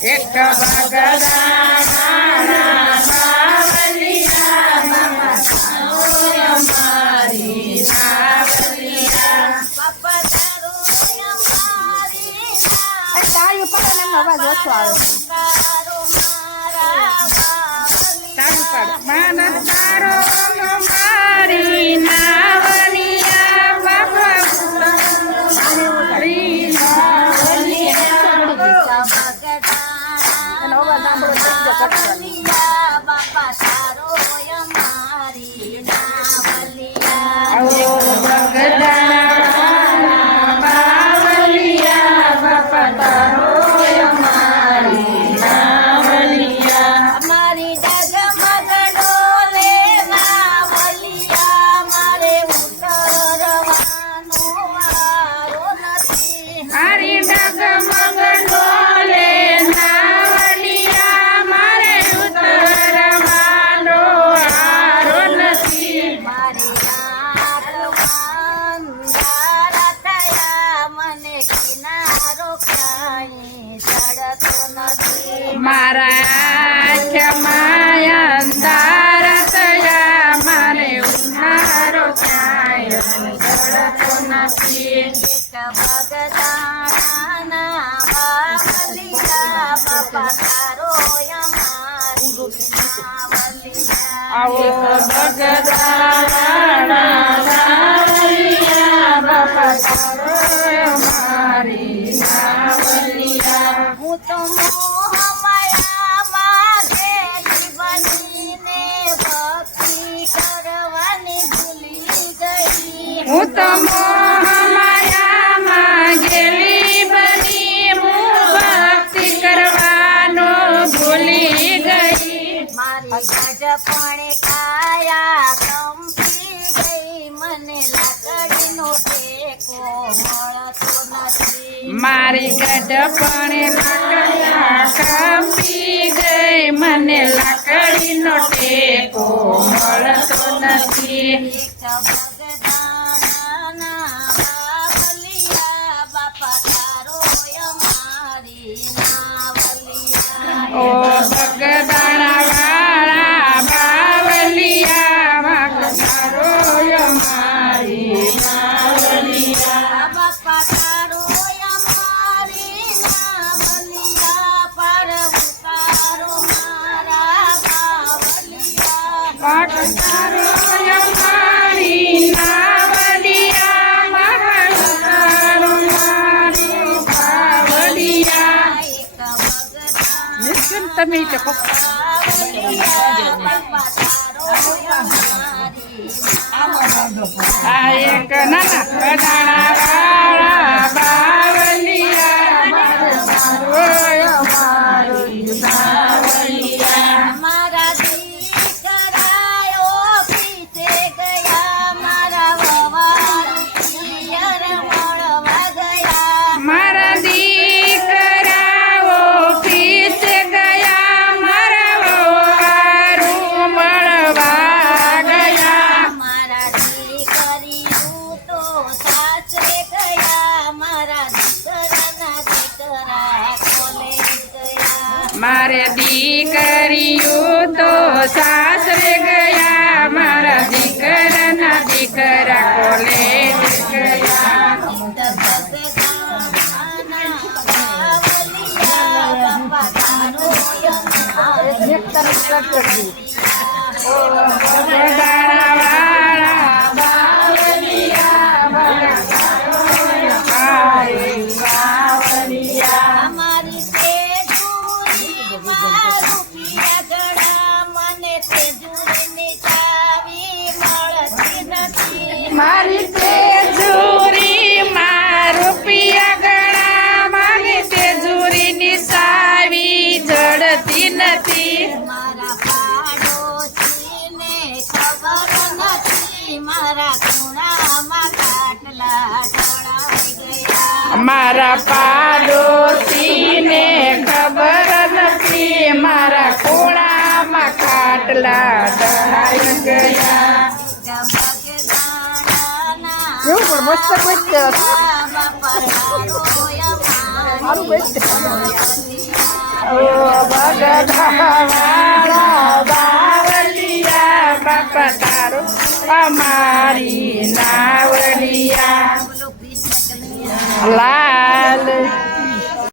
એક બગદાણા બાવલિયા બાપા તારો અમારી નાવલિયા બાપા તારો અમારી તાળીઓ પાડો ને અવાજ ઓછો આવે તાળીઓ પાડો માના તારો અમારી નાવલિયા બાપા બાપા તારો અમારી નાવલિયા બાવલિયા બાપા તારો અમારી નાવલિયા અમારી ડગમગ ડોલે નાવલિયા મારે ઉતરવાનો વારો નથી મારી ડગમગ ડોલે મારા અંધાર થયા મારે ઉનારો ક્યાંય ચડતો નથી બગદાણા બાવલિયા બાપા તારો અમારી નાવલિયા આવો બગદાણા બાવલિયા બાપા તારો અમારી નાવલિયા હું તો હું તો મોહમાયામાં ગેલી બની હું ભક્તિ કરવાનો ભૂલી ગઈ મારી ગજપણે કાયા કંપી ગઈ મને લાકડીનો ટેકો મળતો નથી મારી ગજપણે કાયા કંપી ગઈ મને લાકડીનો ટેકો મળતો નથી ઓ બગદાણા વાળા બાવલિયા બાપા તારો અમારી નાવલિયા બાપા તારો અમારી નાવલિયા પર ઉતારો મારા બાવલિયા બાપા તારો અમારી નાવલિયા બાપા ઉતારો મારી બાવલિયા તમે આ એક નાના બગદાણા વાળા બાવલિયા અમારી નાવલિયા મારા દીકરાઓ પીછે ગયા મારા વવારું પિયર મળવા ગયા મારા દીકરાઓ પીછે ગયા મારા વવારું મળવા ગયા મારા દીકરીઓ તો સાસરે ગયા મારા દીકરાના દીકરા કોલેજ ગયા મારે દીકરીઓ તો સાસરે ગયા મારા દીકરાના દીકરા કોલેજ ગયા બગદાણા વાળા બાવલિયા બાપા તારો અમારી નાવલિયા અમારી તેજુરીમાં રૂપિયા ગણા મને તેજુરીની ચાવી મળતી નથી મારી તેજુરીમાં રૂપિયા ગણા મને તેજુરીની ચાવી જડતી નથી મારા પાડોશીને ખબર નથી મારા ખૂણામાં ખાટલા ઢળાઈ ગયા મારા પાડોશીને ખબર નથી મારા ખૂણામાં ખાટલા ઢળાઈ ગયા કેવું પણ મસ્ત મસ્ત સારું બેસ્ટ ઓ બગદાવાળા બાવલિયા બાપા તારો અમારી